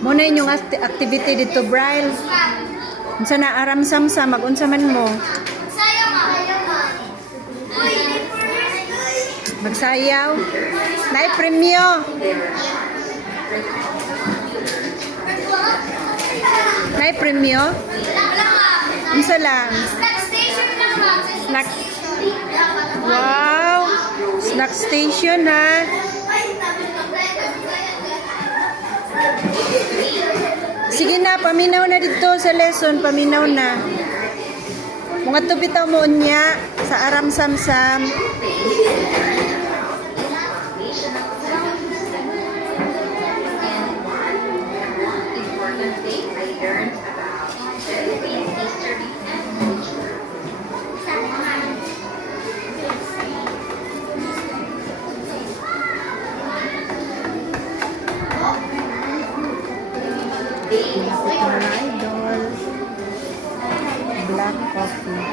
Muna inyong activity dito, Braille. Unsa na aram samsa, mag-unsa man mo. Magsayaw. Nay premyo. Nay premyo. Unsa lang? Snack. Wow. Snack station ha. Sige na, paminaw na dito sa lesson, paminaw na. Mga tubitaw mo niya sa aram samsam. Idol. Black coffee.